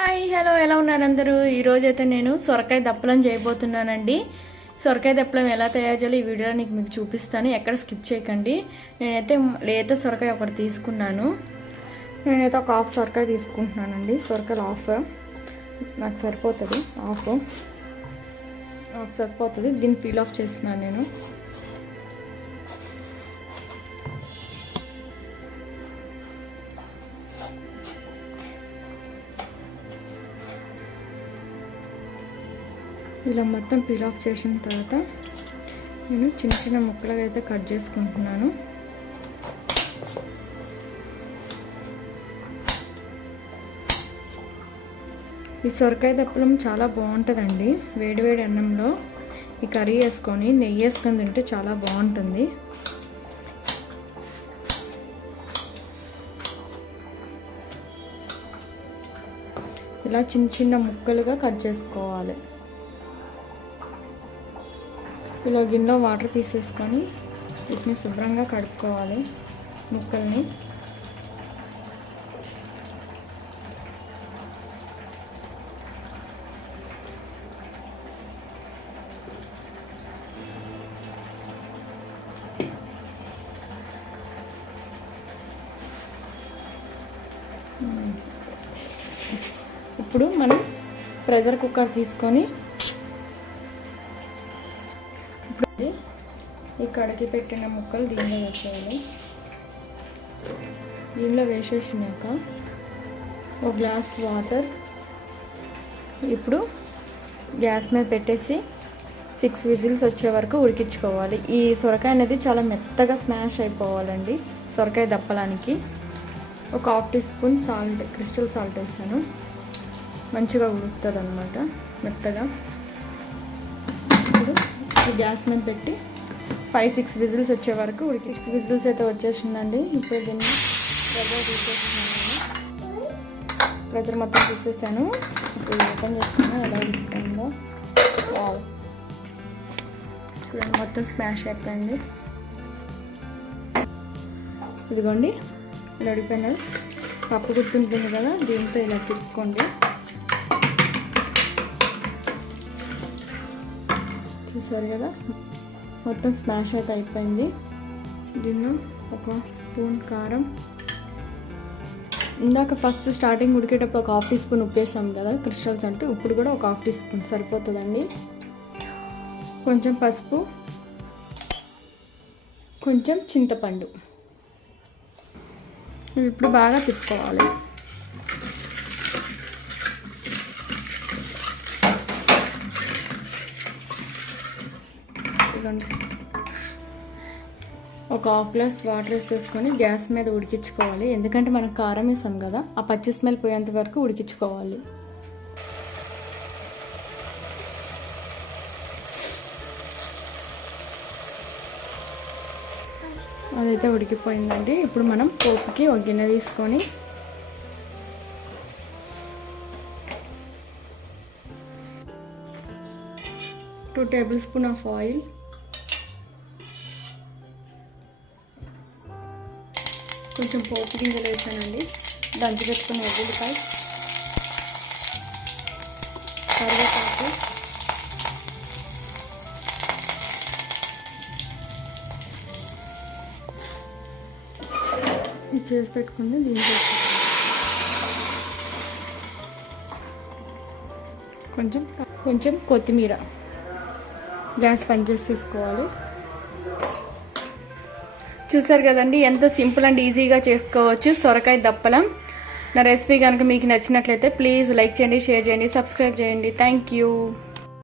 Hi hello ఎలా ఉన్నారు అందరూ? ఈరోజు అయితే నేను సొరకాయ దప్పలం చేయబోతున్నానండి. సొరకాయ దప్పలం ఎలా తయారు చేయాలో ఈ వీడియోలో నీకు మీకు చూపిస్తాను. ఎక్కడ స్కిప్ చేయకండి. నేనైతే లేత సొరకాయ ఒకటి తీసుకున్నాను. నేనైతే ఒక హాఫ్ సొరకాయ తీసుకుంటున్నానండి. సొరకాయలు హాఫ్. నాకు సరిపోతుంది. హాఫ్. హాఫ్ సరిపోతుంది. దీన్ని పీల్ ఆఫ్ చేస్తున్నాను నేను. ఇలా మొత్తం పీల్ ఆఫ్ చేసిన తర్వాత నేను చిన్న చిన్న ముక్కలుగా అయితే కట్ చేసుకుంటున్నాను. ఈ సొరకాయ దప్పలం చాలా బాగుంటుందండి. వేడివేడి అన్నంలో ఈ కర్రీ వేసుకొని నెయ్యి వేసుకొని తింటే చాలా బాగుంటుంది. ఇలా చిన్న చిన్న ముక్కలుగా కట్ చేసుకోవాలి. ఇలా గిన్నెలో వాటర్ తీసేసుకొని వీటిని శుభ్రంగా కడుక్కోవాలి ముక్కల్ని. ఇప్పుడు మనం ప్రెషర్ కుక్కర్ తీసుకొని ఈ కడిగి పెట్టిన ముక్కలు దీనిలో వేసేయాలి. దీనిలో వేసేసినాక ఒక గ్లాస్ వాటర్ ఇప్పుడు గ్యాస్ మీద పెట్టేసి సిక్స్ విజిల్స్ వచ్చే వరకు ఉడికించుకోవాలి. ఈ సొరకాయ అనేది చాలా మెత్తగా స్మాష్ అయిపోవాలండి. సొరకాయ దప్పడానికి ఒక half teaspoon salt crystal salt వేసాను. మంచిగా ఉడుకుతుంది అనమాట మెత్తగా. ఇప్పుడు గ్యాస్ మీద పెట్టి ఫైవ్ సిక్స్ విజిల్స్ వచ్చే వరకు. ఉడికి సిక్స్ విజిల్స్ అయితే వచ్చేసిందండి. ఇప్పుడు దీన్ని ప్రెజర్ తీసేస్తున్నాను. ప్రెజర్ మొత్తం తీసేసాను. ఇప్పుడు ఓపెన్ చేస్తాను ఎలా ఉడికిపోయిందో వావ్ చూడండి మొత్తం స్మాష్ అయిపోయింది. ఇదిగోండి ఇలా ఉడిపోయినది పప్పు గుర్తుంటుంది కదా దీంతో ఇలా తిప్పుకోండి. చూసారు కదా? మొత్తం స్మాష్ అయితే అయిపోయింది. దీన్ని ఒక స్పూన్ కారం. ఇందాక ఫస్ట్ స్టార్టింగ్ ఉడికేటప్పుడు ఒక హాఫ్ టీ స్పూన్ ఉప్పు వేసాం కదా క్రిస్టల్స్ అంటే ఇప్పుడు కూడా ఒక హాఫ్ టీ స్పూన్ సరిపోతుందండి. కొంచెం పసుపు కొంచెం చింతపండు. ఇప్పుడు బాగా తిప్పుకోవాలి. ఇదిగోండి ఒక హాఫ్ గ్లాస్ వాటర్ వేసేసుకొని గ్యాస్ మీద ఉడికించుకోవాలి. ఎందుకంటే మనం కారం వేసాం కదా ఆ పచ్చి స్మెల్ పోయేంత వరకు ఉడికించుకోవాలి. అదైతే ఉడికిపోయిందండి. ఇప్పుడు మనం పోపుకి ఒక గిన్నె తీసుకొని two tablespoon of oil కొంచెం పోపు గింజలు వేసానండి. దంచి పెట్టుకున్న ఉల్లిపాయ. కరివేపాకు. ఇది చేసి పెట్టుకుంది దీంట్లో కొంచెం కొంచెం కొత్తిమీర. గ్యాస్ పనిచేసేసుకోవాలి చూసారు కదండి ఎంత సింపుల్ అండ్ ఈజీగా చేసుకోవచ్చు సొరకాయ దప్పలం. నా రెసిపీ కనుక మీకు నచ్చినట్లయితే ప్లీజ్ లైక్ చేయండి షేర్ చేయండి సబ్స్క్రైబ్ చేయండి. Thank you.